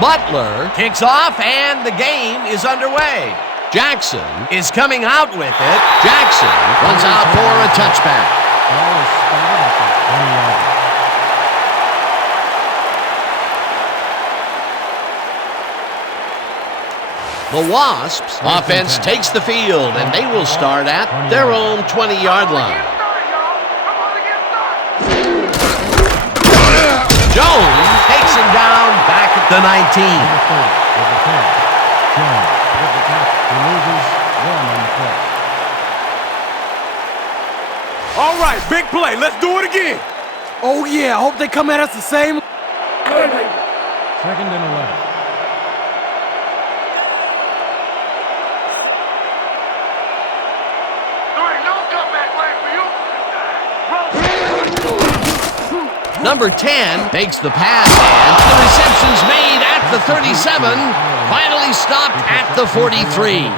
Butler kicks off, and the game is underway. Jackson is coming out with it. Jackson runs out for a touchback. Ball is spotted at the 20-yard line. The Wasps' offense takes the field, and they will start at their own 20-yard line. Jones takes him down back at the 19. Jones with the tackle. He loses one on the play. All right, big play. Let's do it again. Oh, yeah. I hope they come at us the same. Second and 11. Number 10 makes the pass, and the reception's made at the 37, finally stopped at the 43.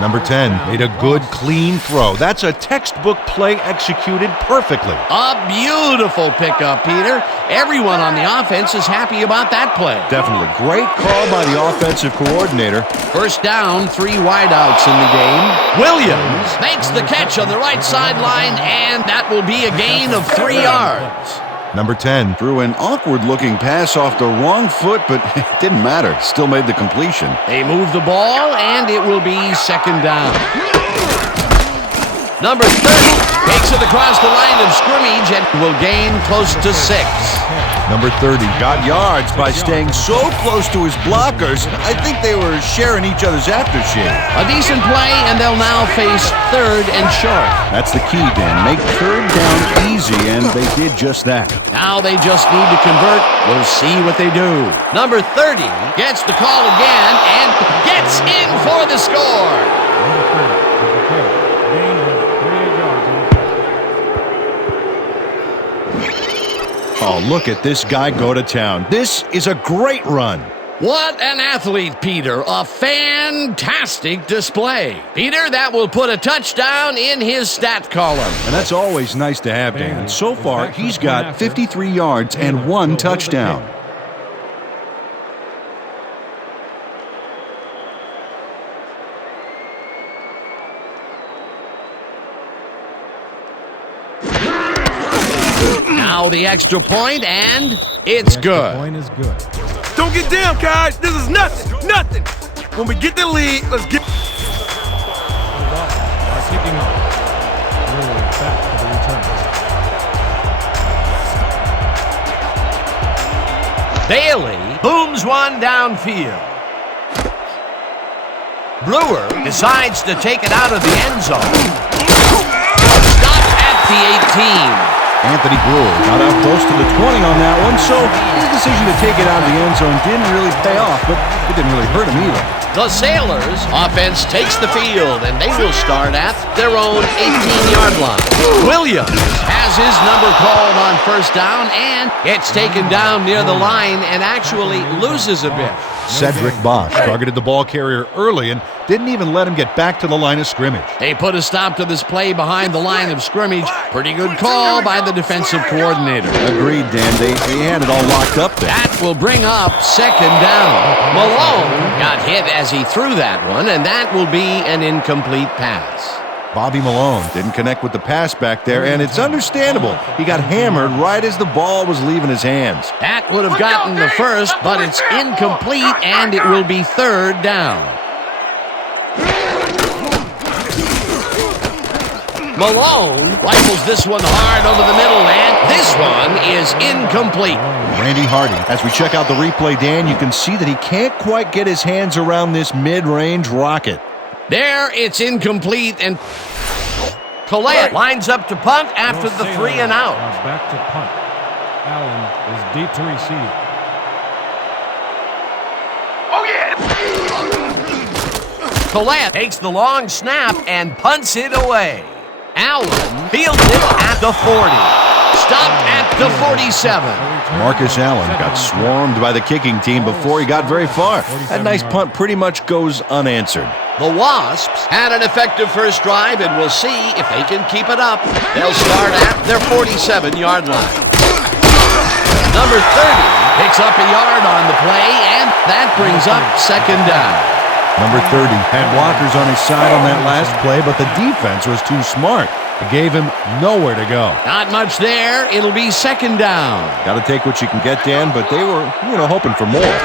Number 10 made a good, clean throw. That's a textbook play executed perfectly. A beautiful pickup, Peter. Everyone on the offense is happy about that play. Definitely. Great call by the offensive coordinator. First down, 3 wideouts in the game. Williams makes the catch on the right sideline, and that will be a gain of 3 yards. Number 10 threw an awkward-looking pass off the wrong foot, but it didn't matter. Still made the completion. They move the ball, and it will be second down. Number 30 takes it across the line of scrimmage and will gain close to 6. Number 30 Got yards by staying so close to his blockers, I think they were sharing each other's aftershave. A decent play, and they'll now face third and short. That's the key, Dan. Make third down easy, and they did just that. Now they just need to convert. We'll see what they do. Number 30 gets the call again and gets in for the score. Number 30 with the carry. Gain of 38 yards on the play. Oh, look at this guy go to town. This is a great run. What an athlete, Peter. A fantastic display. Peter, that will put a touchdown in his stat column. And that's always nice to have, Dan. So far, he's got 53 yards and 1 touchdown. Now the extra point, and it's good. Point is good. Don't get down, guys. This is nothing. Nothing. When we get the lead, let's get. Kicking off. Brewer back for the return. Bailey booms one downfield. Brewer decides to take it out of the end zone. Stopped at the 18. Anthony Brewer got out close to the 20 on that one, so his decision to take it out of the end zone didn't really pay off, but it didn't really hurt him either. The Sailors' offense takes the field, and they will start at their own 18-yard line. Williams has his number called on first down, and gets taken down near the line and actually loses a bit. Cedric Bosch targeted the ball carrier early and didn't even let him get back to the line of scrimmage. They put a stop to this play behind the line of scrimmage. Pretty good call by the defensive coordinator. Agreed, Dan. They had it all locked up there. That will bring up second down. Malone got hit as he threw that one, and that will be an incomplete pass. Bobby Malone didn't connect with the pass back there, and it's understandable. He got hammered right as the ball was leaving his hands. That would have gotten the first, but it's incomplete, and it will be third down. Malone rifles this one hard over the middle, and this one is incomplete. Randy Hardy. As we check out the replay, Dan, you can see that he can't quite get his hands around this mid-range rocket. There, it's incomplete, and Collette lines up to punt after the 3 and out. Back to punt. Allen is deep to receive. Collette takes the long snap and punts it away. Allen fields it at the 40. Stopped at the 47. Marcus Allen got swarmed by the kicking team before he got very far. That nice punt pretty much goes unanswered. The Wasps had an effective first drive, and we'll see if they can keep it up. They'll start at their 47-yard line. Number 30 Picks up a yard on the play, and that brings up second down. Number 30 had blockers on his side on that last play, but the defense was too smart. It gave him nowhere to go. Not much there. It'll be second down. Got to take what you can get, Dan, but they were, hoping for more.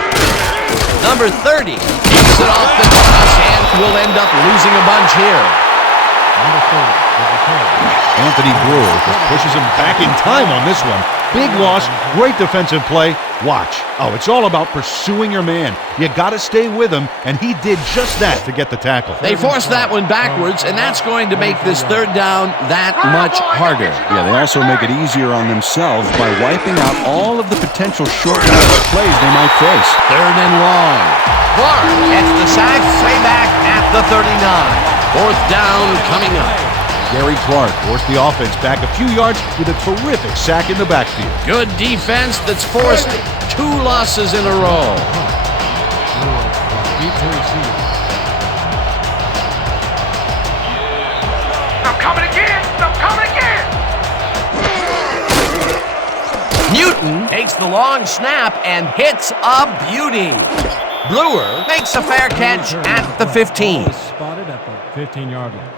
Number 30 kicks it off the toss and will end up losing a bunch here. Number 30 is the carry. Anthony Brewer just pushes him back in time on this one. Big loss, great defensive play. Watch. Oh, it's all about pursuing your man. You got to stay with him, and he did just that to get the tackle. They forced that one backwards, and that's going to make this third down that much harder. Yeah, they also make it easier on themselves by wiping out all of the potential short plays they might face. Third and long. Clark gets the sack way back at the 39. Fourth down coming up. Gary Clark forced the offense back a few yards with a terrific sack in the backfield. Good defense that's forced 2 losses in a row. Deep to receive. I'm coming again. I'm coming again. Newton takes the long snap and hits a beauty. Brewer makes a fair catch at the 15. Ball is spotted at the 15-yard line.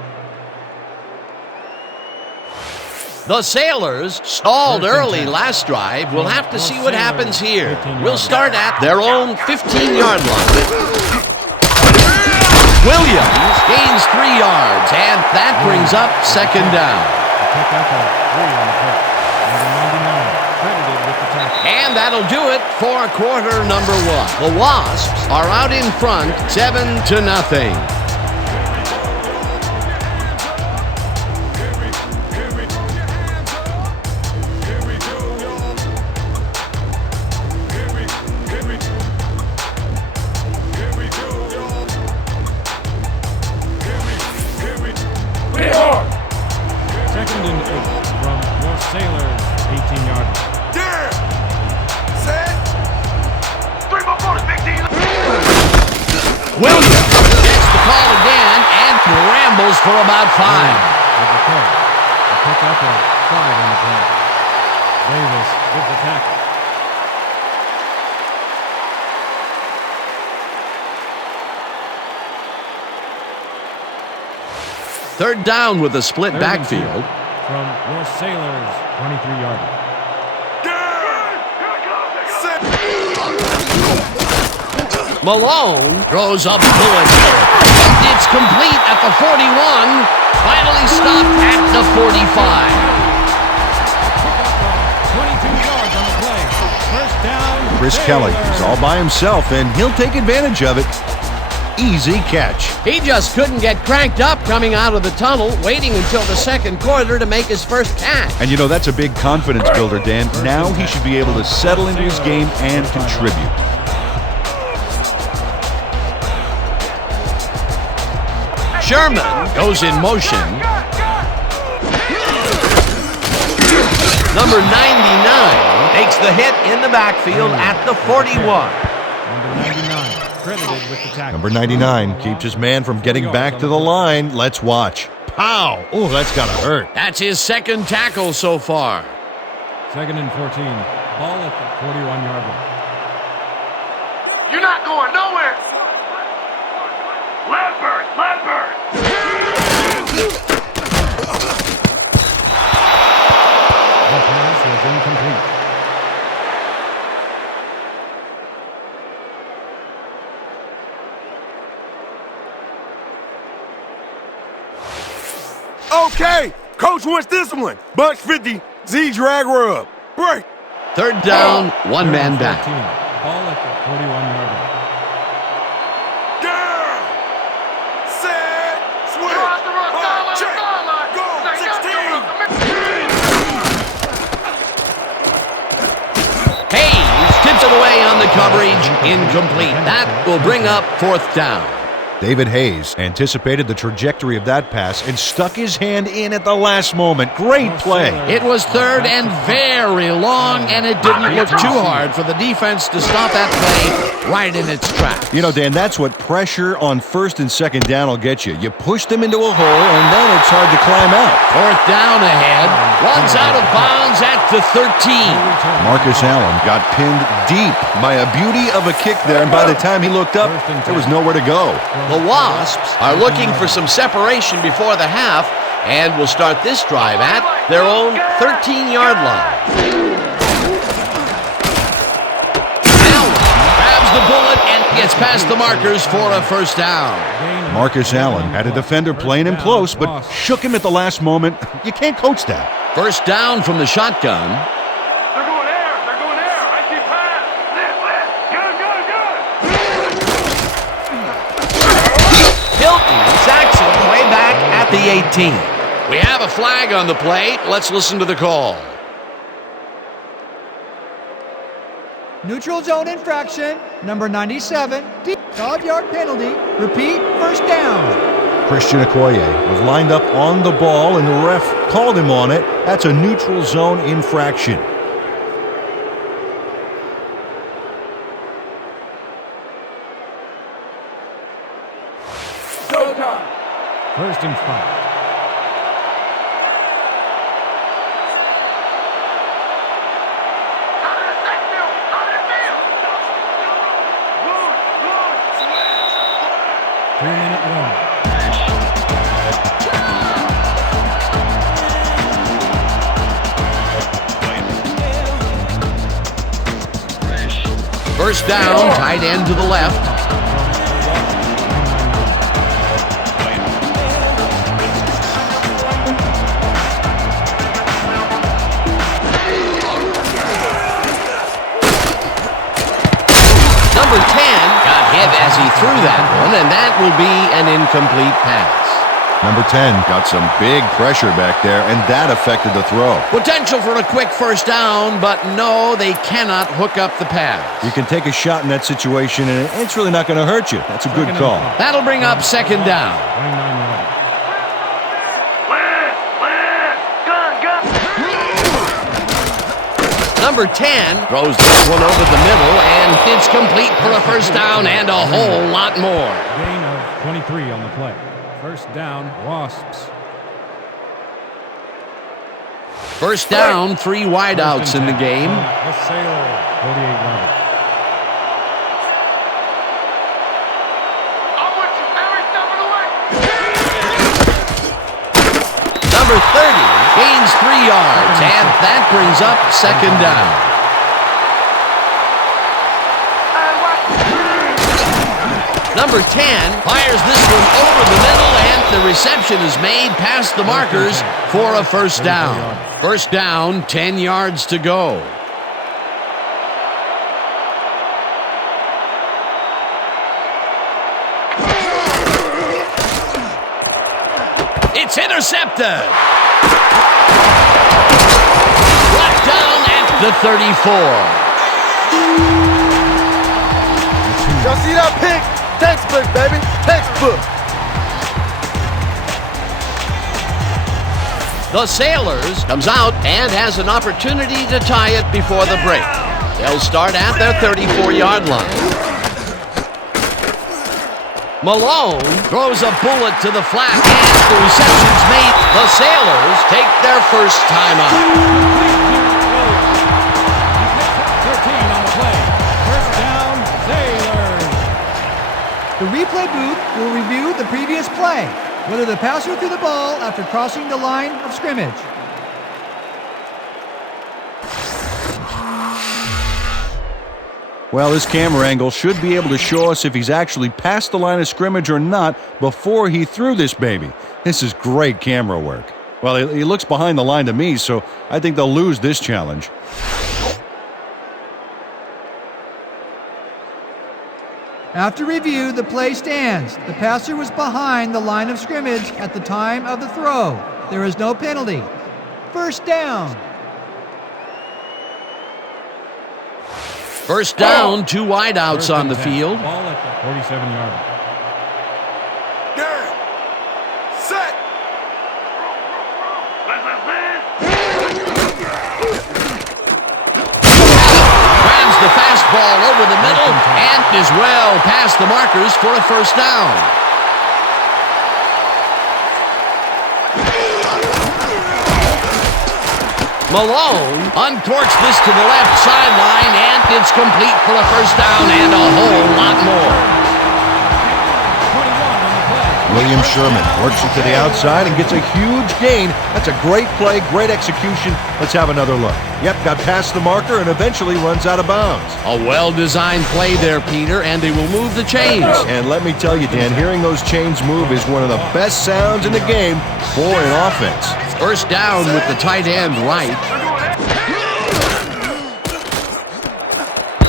The Sailors stalled early last drive. We'll have to see what happens here. We'll start at their own 15-yard line. Williams gains 3 yards, and that brings up second down. Pick up a 3 on the play. Number 99, credited with the tackle. And that'll do it for quarter number 1. The Wasps are out in front, 7-0. Second and 8 from your Sailors, 18-yard line. Damn. Set. 3 more quarters, Big D. Williams gets the call again and rambles for about 5. With the carry. A pick up a 5 on the play. Davis with the tackle. Third down with a split Third and 2 backfield. from your Sailors, 23-yard line. Malone throws a bullet here. And it's complete at the 41. Finally stopped at the 45. 22 yards on the play. First down. Chris Kelly is all by himself, and he'll take advantage of it. Easy catch. He just couldn't get cranked up coming out of the tunnel, waiting until the second quarter to make his first catch. And that's a big confidence builder, Dan. Now he should be able to settle into his game and contribute. Sherman goes in motion. Number 99 takes the hit in the backfield at the 41. Number 99, credited with the tackle. Number 99 keeps his man from getting back to the line. Let's watch. Pow! Oh, that's got to hurt. That's his second tackle so far. Second and 14. Ball at the 41-yard line. You're not going nowhere. Leopard, leopard. The pass was incomplete. Okay, coach wants this one. Bunch 50, Z-drag rub. Break. Third down, one man back. 14. Ball at the 41-yard line. Down. Set. Switch. Check. Go. 16. Hayes tips it away on the coverage. Incomplete. That will bring up fourth down. David Hayes anticipated the trajectory of that pass and stuck his hand in at the last moment. Great play. It was third and very long, and it didn't look too hard for the defense to stop that play right in its tracks. Dan, that's what pressure on first and second down will get you. You push them into a hole, and then it's hard to climb out. Fourth down ahead. Runs out of bounds at the 13. Marcus Allen got pinned deep by a beauty of a kick there, and by the time he looked up, there was nowhere to go. The Wasps are looking for some separation before the half and will start this drive at their own 13-yard line. Allen grabs the bullet and gets past the markers for a first down. Marcus Allen had a defender playing him close, but shook him at the last moment. You can't coach that. First down from the shotgun. They're going air. They're going air. I see pass. Get him. Hilton sacks him way back at the 18. We have a flag on the play. Let's listen to the call. Neutral zone infraction, number 97, 12-yard penalty. Repeat, first down. Christian Okoye was lined up on the ball, and the ref called him on it. That's a neutral zone infraction. First and 5. First down, tight end to the left. Number 10 got hit as he threw that one, and that will be an incomplete pass. Number 10 got some big pressure back there, and that affected the throw. Potential for a quick first down, but no, they cannot hook up the pass. You can take a shot in that situation, and it's really not going to hurt you. That's a good call. That'll bring up second down. 29 yards. Number 10 throws this one over the middle, and it's complete for a first down and a whole lot more. Gain of 23 on the play. First down, Wasps. First down, 3 wideouts in the game. The Sailors, 48-yarder. Number 30 gains 3 yards, and that brings up second down. Number 10 fires this one over the middle, and the reception is made past the markers for a first down. First down, 10 yards to go. It's intercepted. Brought down at the 34. Y'all see that pick? Textbook, baby. Textbook. The Sailors comes out and has an opportunity to tie it before the break. They'll start at their 34-yard line. Malone throws a bullet to the flat, and the reception's made. The Sailors take their first time out. 13 on the play. First down, Sailors. The replay booth will review the previous play, whether the passer threw the ball after crossing the line of scrimmage. Well, this camera angle should be able to show us if he's actually past the line of scrimmage or not before he threw this baby. This is great camera work. Well, he looks behind the line to me, so I think they'll lose this challenge. After review, the play stands. The passer was behind the line of scrimmage at the time of the throw. There is no penalty. First down. First down, 2 wideouts on the field. Ball at the 47-yarder. Down. Set. Grabs the fastball over the middle and is well past the markers for a first down. Malone uncorks this to the left sideline, and it's complete for a first down and a whole lot more. William Sherman works it to the outside and gets a huge gain. That's a great play, great execution. Let's have another look. Yep, got past the marker and eventually runs out of bounds. A well-designed play there, Peter, and they will move the chains. And let me tell you, Dan, hearing those chains move is one of the best sounds in the game for an offense. First down with the tight end right.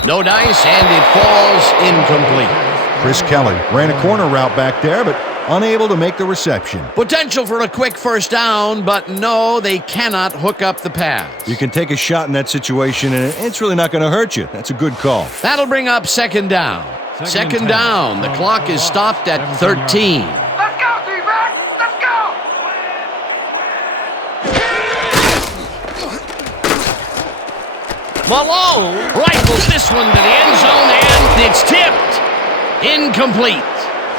No dice, and it falls incomplete. Chris Kelly ran a corner route back there, but unable to make the reception. Potential for a quick first down, but no, they cannot hook up the pass. You can take a shot in that situation, and it's really not going to hurt you. That's a good call. That'll bring up second down. Second down. The clock is stopped at 13. Let's go, D-back! Let's go! Malone rifles this one to the end zone, and it's tipped. Incomplete.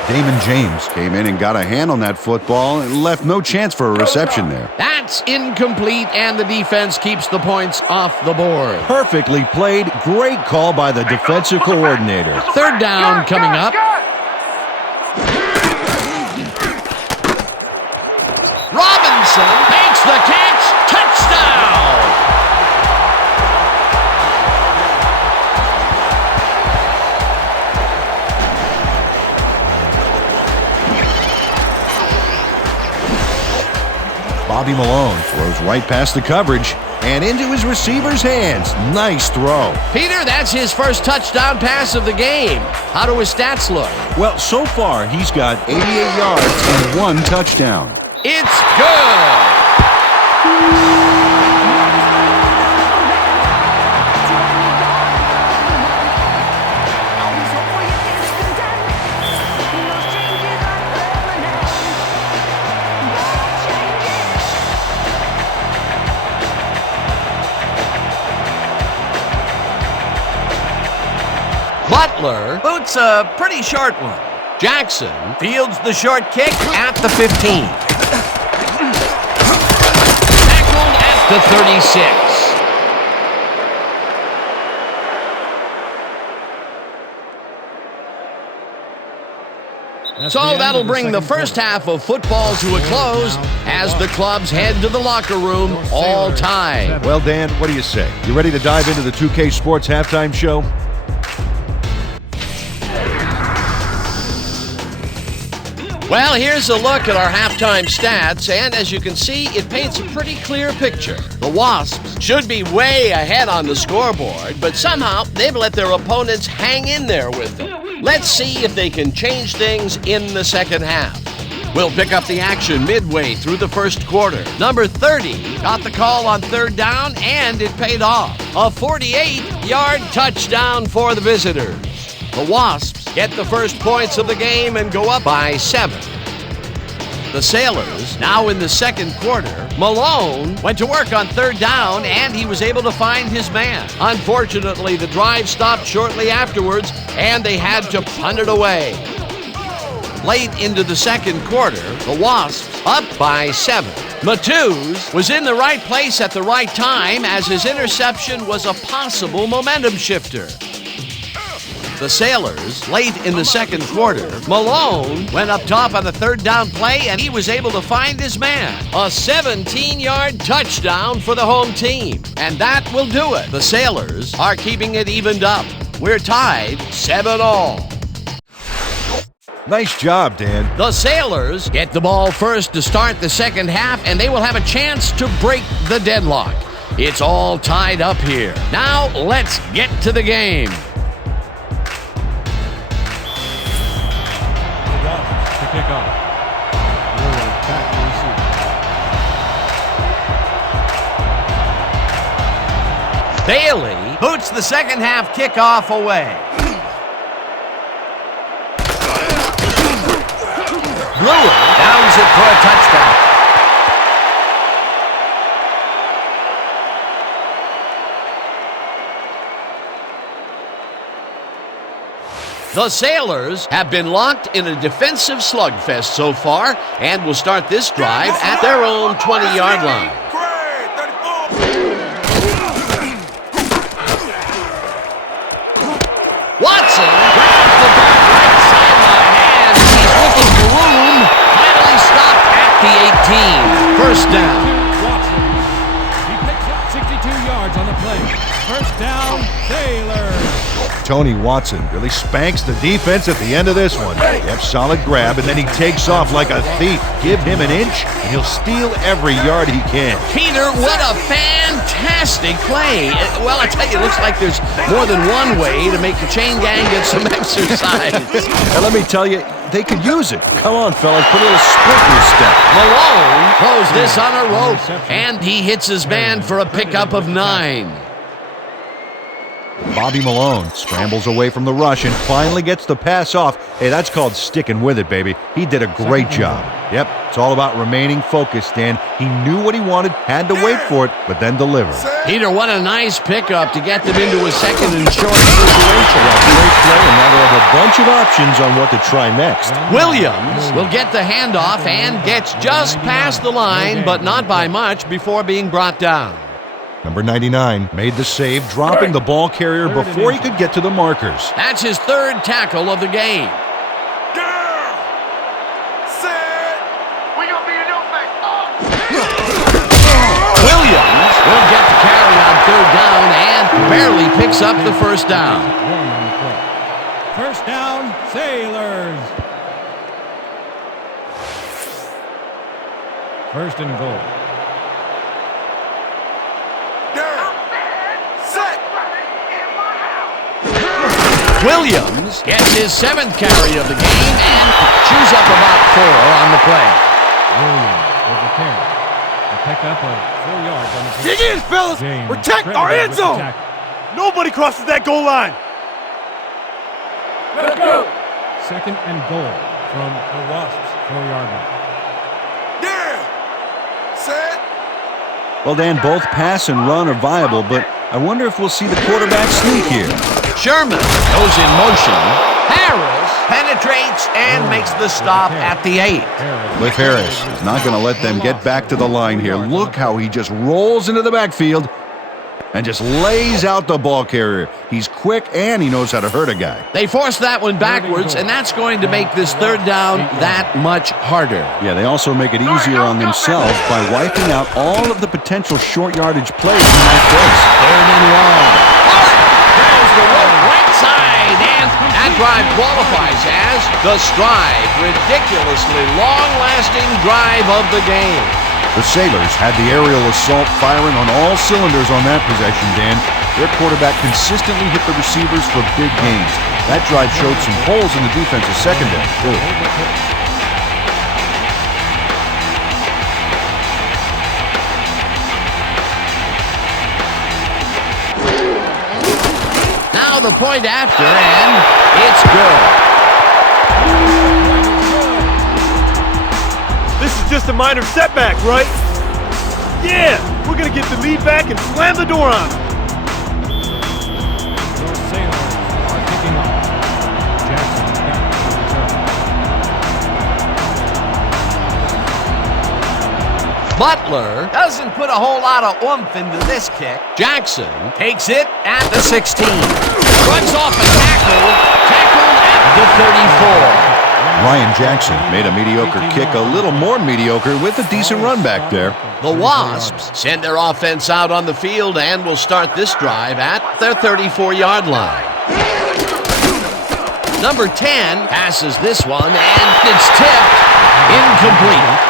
Damon James came in and got a hand on that football and left no chance for a reception there. That's incomplete, and the defense keeps the points off the board. Perfectly played. Great call by the defensive coordinator. Third down coming up. Robinson makes the catch. Touchdown! Bobby Malone throws right past the coverage and into his receiver's hands. Nice throw. Peter, that's his first touchdown pass of the game. How do his stats look? Well, so far, he's got 88 yards and 1 touchdown. It's good! Butler boots a pretty short one. Jackson fields the short kick at the 15. Tackled at the 36. So that'll bring the first half of football to a close as the clubs head to the locker room all tied. Well, Dan, what do you say? You ready to dive into the 2K Sports halftime show? Well, here's a look at our halftime stats, and as you can see, it paints a pretty clear picture. The Wasps should be way ahead on the scoreboard, but somehow they've let their opponents hang in there with them. Let's see if they can change things in the second half. We'll pick up the action midway through the first quarter. Number 30 got the call on third down, and it paid off. A 48-yard touchdown for the visitors. The Wasps get the first points of the game and go up by 7. The Sailors, now in the second quarter, Malone went to work on third down, and he was able to find his man. Unfortunately, the drive stopped shortly afterwards, and they had to punt it away. Late into the second quarter, the Wasps up by 7. Matthews was in the right place at the right time as his interception was a possible momentum shifter. The Sailors, late in the second quarter, Malone went up top on the third down play, and he was able to find his man. A 17-yard touchdown for the home team. And that will do it. The Sailors are keeping it evened up. We're tied 7-all. Nice job, Dan. The Sailors get the ball first to start the second half, and they will have a chance to break the deadlock. It's all tied up here. Now let's get to the game. To kick off. Willard back to receive. Bailey boots the second half kickoff away. Brewer downs it for a touchdown. The Sailors have been locked in a defensive slugfest so far and will start this drive at their own 20-yard line. Craig, 34. down. Watson. He picks up 62 yards on the play. First down, Sailors. Tony Watson really spanks the defense at the end of this one. Yep, solid grab, and then he takes off like a thief. Give him an inch, and he'll steal every yard he can. Peter, what a fantastic play. Well, I tell you, it looks like there's more than one way to make the chain gang get some exercise. And let me tell you, they could use it. Come on, fellas, put a little sprint in your step. Malone throws this on a rope, and he hits his man for a pickup of 9. Bobby Malone scrambles away from the rush and finally gets the pass off. Hey, that's called sticking with it, baby. He did a great job. Yep, it's all about remaining focused, Dan. He knew what he wanted, had to wait for it, but then deliver. Peter, what a nice pickup to get them into a second and short situation. Great play, and now they have a bunch of options on what to try next. Williams will get the handoff and gets just past the line, but not by much, before being brought down. Number 99 made the save, dropping the ball carrier before he could get to the markers. That's his third tackle of the game. Down. Set. We gonna be a new thing. Williams will get the carry on third down and barely picks up the first down. One on the play. First down, Sailors. First and goal. Williams gets his 7th carry of the game and chews up about 4 on the play. Williams with the carry. A pickup of 4 yards on the play. Dig in, fellas. James Protect our Brennan end with the zone. tackle. Nobody crosses that goal line. Let's go. Second and goal from the Wasps' 4-yard line. Down. Set. Well, Dan, both pass and run are viable, but I wonder if we'll see the quarterback sneak here. Sherman goes in motion. Harris penetrates and makes the stop at the 8. Cliff Harris is not going to let them get back to the line here. Look how he just rolls into the backfield and just lays out the ball carrier. He's quick and he knows how to hurt a guy. They force that one backwards, and that's going to make this third down that much harder. Yeah, they also make it easier on themselves by wiping out all of the potential short yardage plays he might face. Third and long. There's the rope right side, and that drive qualifies as the Stride ridiculously long-lasting drive of the game. The Sailors had the aerial assault firing on all cylinders on that possession, Dan. Their quarterback consistently hit the receivers for big gains. That drive showed some holes in the defensive secondary, too. Now the point after, and it's good. This is just a minor setback, right? Yeah, we're gonna get the lead back and slam the door on it. Your Sailors are kicking off. Jackson back to return. Butler doesn't put a whole lot of oomph into this kick. Jackson takes it at the 16. Runs off a tackle. Tackled at the 34. Ryan Jackson made a mediocre kick a little more mediocre with a decent run back there. The Wasps send their offense out on the field and will start this drive at their 34-yard line. Number 10 passes this one, and it's tipped incomplete.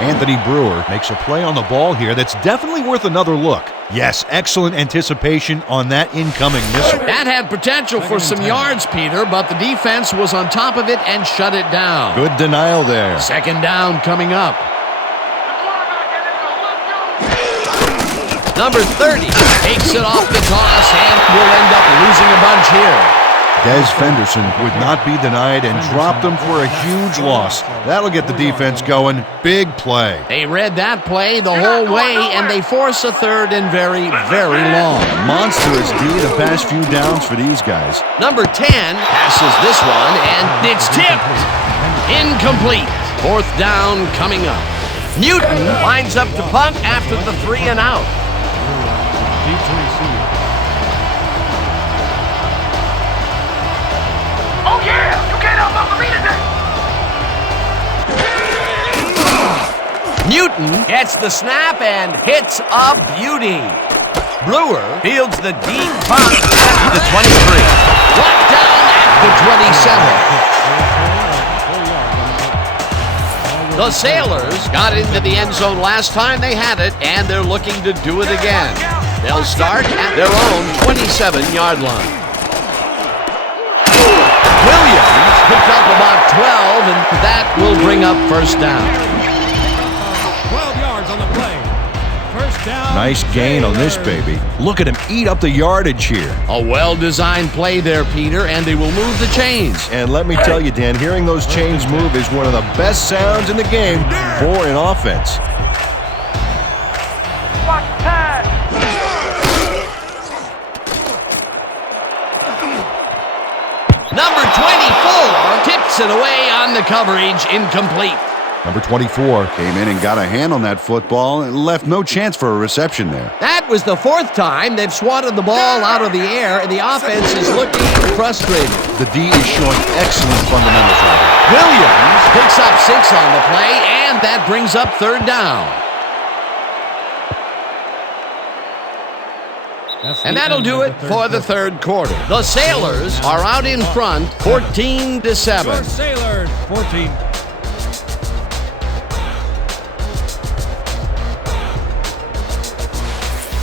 Anthony Brewer makes a play on the ball here that's definitely worth another look. Yes, excellent anticipation on that incoming missile. That had potential for some yards, Peter, but the defense was on top of it and shut it down. Good denial there. Second down coming up. Number 30 takes it off the toss and will end up losing a bunch here. Des Fenderson would not be denied and dropped them for a huge loss. That'll get the defense going. Big play. They read that play the whole way, and they force a third and very, very long. Monstrous D the past few downs for these guys. Number 10 passes this one, and it's tipped. Incomplete. Fourth down coming up. Newton lines up to punt after the 3 and out. Deep to receive. Oh yeah, you can't help but believe it. Newton gets the snap and hits a beauty. Brewer fields the deep punt at the 23. Brought down at the 27. The Sailors got into the end zone last time they had it, and they're looking to do it again. They'll start at their own 27-yard line. Williams picked up about 12, and that will bring up first down. 12 yards on the play. First down. Nice gain on this baby. Look at him eat up the yardage here. A well-designed play there, Peter, and they will move the chains. And let me tell you, Dan, hearing those chains move is one of the best sounds in the game for an offense. Number 24 tips it away on the coverage, incomplete. Number 24 came in and got a hand on that football and left no chance for a reception there. That was the fourth time they've swatted the ball out of the air, and the offense is looking frustrated. The D is showing excellent fundamentals right here. Williams picks up 6 on the play, and that brings up third down. And that'll do it for the third quarter. The Sailors are out in front, 14-7. Your Sailors, 14.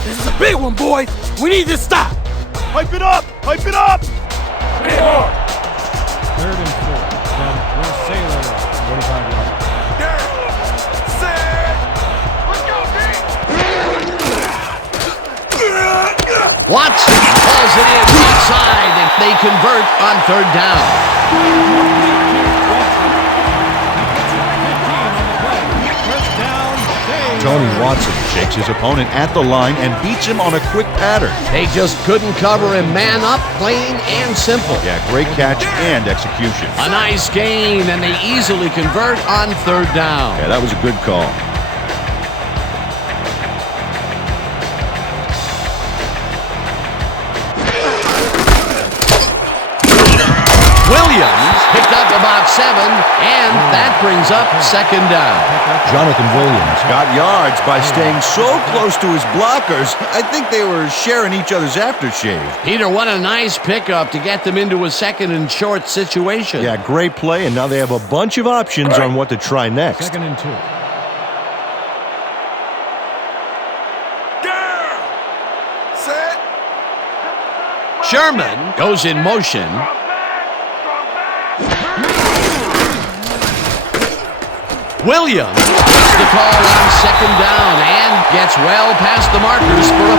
This is a big one, boys. We need to stop. Hype it up. Hype it up. Third and 4 from your Sailors, 45 yards. Watson calls it in right side, and they convert on third down. Tony Watson shakes his opponent at the line and beats him on a quick pattern. They just couldn't cover him man up, plain and simple. Yeah, great catch and execution. A nice gain, and they easily convert on third down. Yeah, that was a good call. Williams picked up about 7, and that brings up second down. Jonathan Williams got yards by staying so close to his blockers. I think they were sharing each other's aftershave. Peter, what a nice pickup to get them into a second and short situation. Yeah, great play, and now they have a bunch of options on what to try next. Second and 2. Sherman goes in motion. Williams takes the call on second down and gets well past the markers for a...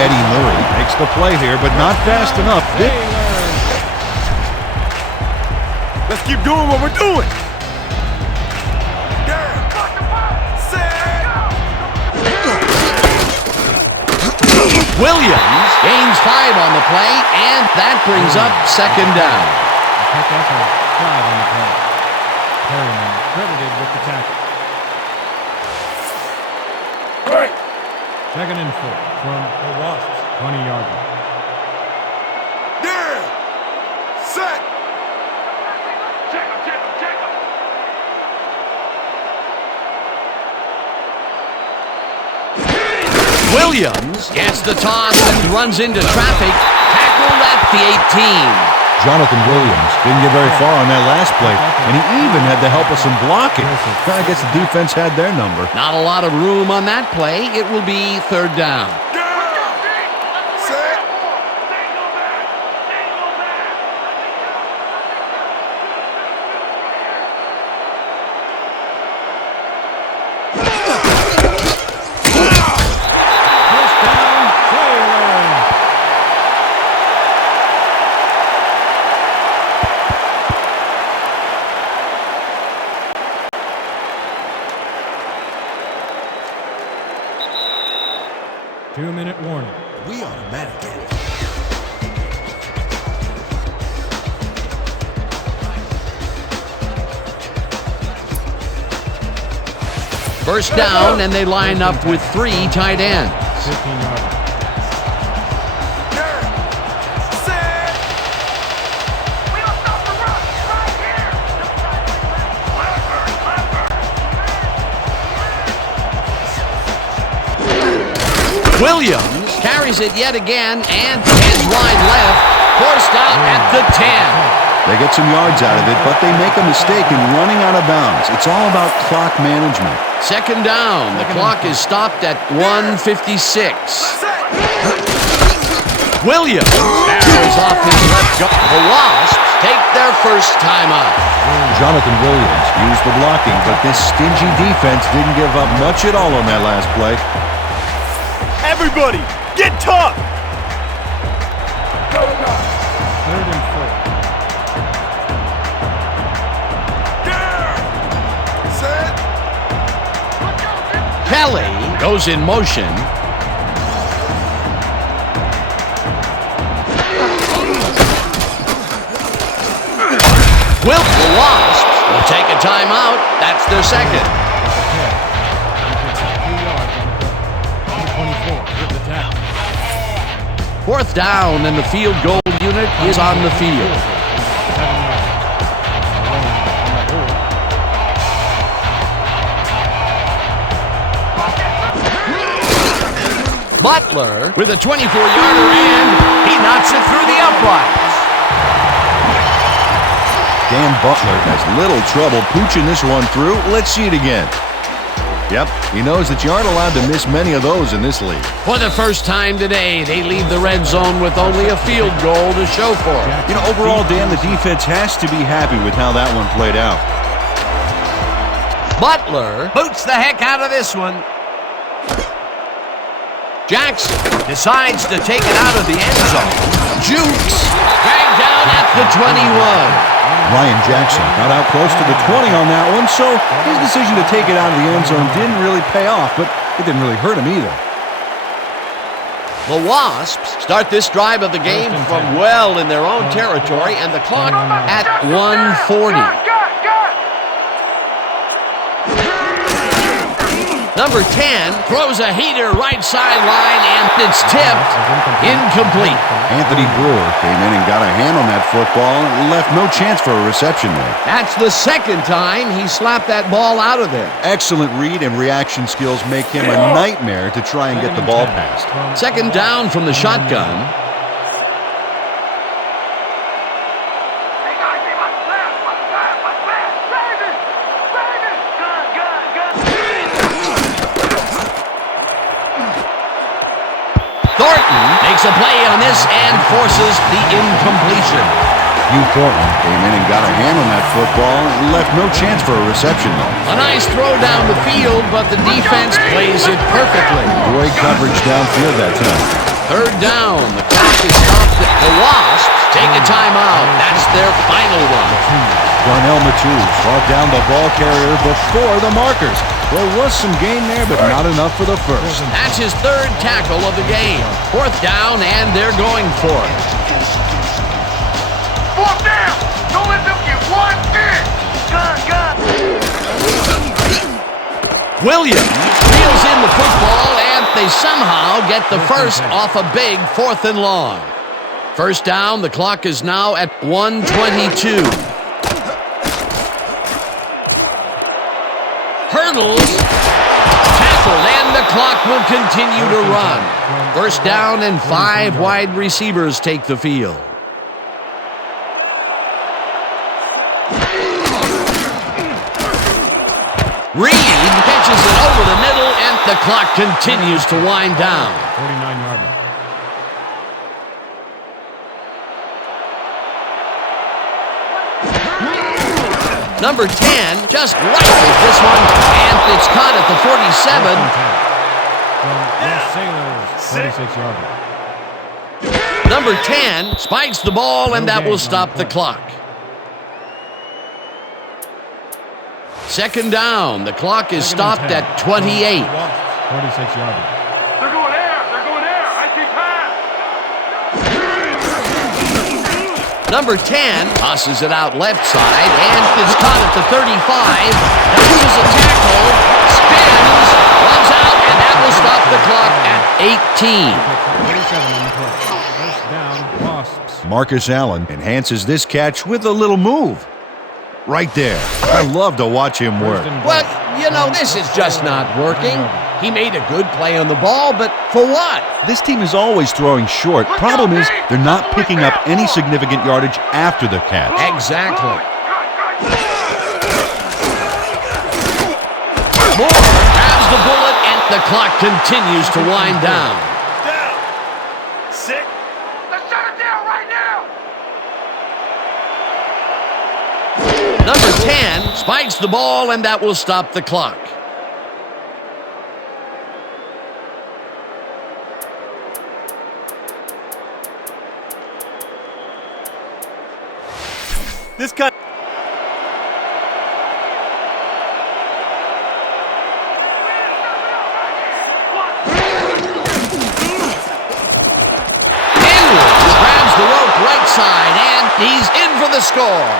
Eddie Murray makes the play here, but not fast enough. Let's keep doing what we're doing. Williams gains 5 on the play, and that brings up second down. Pick up a 5 on the play. Perryman credited with the tackle. Second and 4 from the Wasps, 20-yard line. Williams gets the toss and runs into traffic. Tackled at the 18. Jonathan Williams didn't get very far on that last play, and he even had the help of some blocking. I guess the defense had their number. Not a lot of room on that play. It will be third down. Two-minute warning. We automatic. First down, and they line up with 3 tight ends. 15-yard line. Williams carries it yet again and heads wide left, forced out at the 10. They get some yards out of it, but they make a mistake in running out of bounds. It's all about clock management. Second down. The clock is stopped at 1:56. Williams barrels off his left guard. The Wasps take their first timeout. Jonathan Williams used the blocking, but this stingy defense didn't give up much at all on that last play. Everybody, get tough! Third and 4. Kelly goes in motion. The Wasps will take a timeout. That's their second. 24 with the tackle. Fourth down, and the field goal unit is on the field. 7 yards. Butler with a 24-yarder, and he knocks it through the uprights. Dan Butler has little trouble pooching this one through. Let's see it again. Yep, he knows that you aren't allowed to miss many of those in this league. For the first time today, they leave the red zone with only a field goal to show for it. You know, overall, Dan, the defense has to be happy with how that one played out. Butler boots the heck out of this one. Jackson decides to take it out of the end zone. Jukes dragged down at the 21. Ryan Jackson got out close to the 20 on that one, so his decision to take it out of the end zone didn't really pay off, but it didn't really hurt him either. The Wasps start this drive of the game from well in their own territory, and the clock at 1:40. Number 10 throws a heater right sideline, and it's tipped. Incomplete. Anthony Brewer came in and got a hand on that football and left no chance for a reception there. That's the second time he slapped that ball out of there. Excellent read and reaction skills make him a nightmare to try and get the ball past. Second down from the shotgun. Thornton makes a play on this and forces the incompletion. Hugh Thornton came in and got a hand on that football and left no chance for a reception though. A nice throw down the field, but the defense plays it perfectly. Great coverage downfield that time. Third down. The clock is stopped. The Wasps take a timeout. That's their final one. Darnell Matthews brought down the ball carrier before the markers. There was some gain there, but not enough for the first. That's his third tackle of the game. Fourth down, and they're going for it. Fourth down! Don't let them get one in! Gun! Williams reels in the football, and they somehow get the first off a big 4th and long. First down, the clock is now at 1:22. Hurdles, tackled, and the clock will continue to run. First down, and 5 wide receivers take the field. Reed pitches it over the middle, and the clock continues to wind down. 49-yarder. Number 10 just rifles this one, and it's caught at the 47. From the Sailors, 46-yarder. Number 10 spikes the ball, and that will stop the clock. Second down. The clock is stopped at 28. 46-yarder. They're going air! I see pass! Number 10 tosses it out left side, and it's caught at the 35. Bounces a tackle, spins, runs out, and that will stop the clock at 18. 47 on the play. First down, Wasps. Marcus Allen enhances this catch with a little move. Right there. I love to watch him work. Well, you know, this is just not working. He made a good play on the ball, but for what? This team is always throwing short. Problem is, they're not picking up any significant yardage after the catch. Exactly. Moore grabs the bullet, and the clock continues to wind down. Down. Sit. Let's shut it down right now. Number 10 spikes the ball, and that will stop the clock. This kind. Grabs the rope right side, and he's in for the score.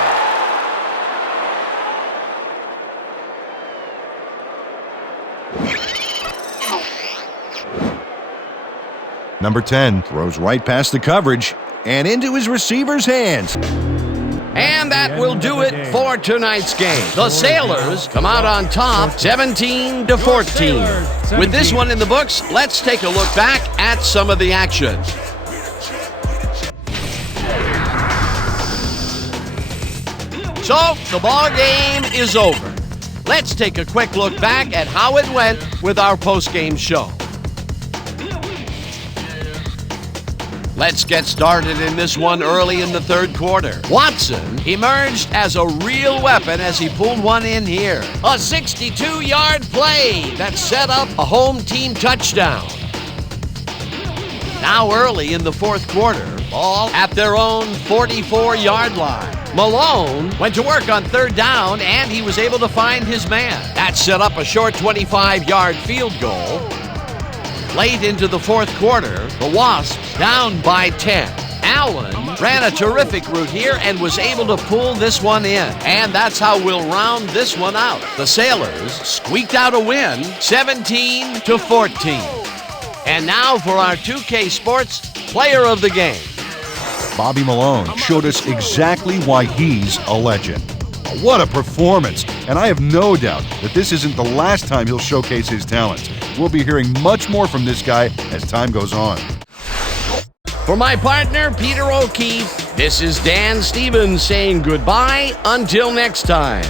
Number 10 throws right past the coverage and into his receiver's hands. And that will do it for tonight's game. The Sailors come out on top 17-14. With this one in the books, let's take a look back at some of the action. So, the ball game is over. Let's take a quick look back at how it went with our post-game show. Let's get started in this one early in the third quarter. Watson emerged as a real weapon as he pulled one in here. A 62-yard play that set up a home team touchdown. Now early in the fourth quarter, ball at their own 44-yard line. Malone went to work on third down, and he was able to find his man. That set up a short 25-yard field goal. Late into the fourth quarter, the Wasps down by 10. Allen ran a terrific route here and was able to pull this one in. And that's how we'll round this one out. The Sailors squeaked out a win, 17-14. And now for our 2K Sports Player of the Game. Bobby Malone showed us exactly why he's a legend. What a performance! And I have no doubt that this isn't the last time he'll showcase his talents. We'll be hearing much more from this guy as time goes on. For my partner, Peter O'Keefe, this is Dan Stevens saying goodbye until next time.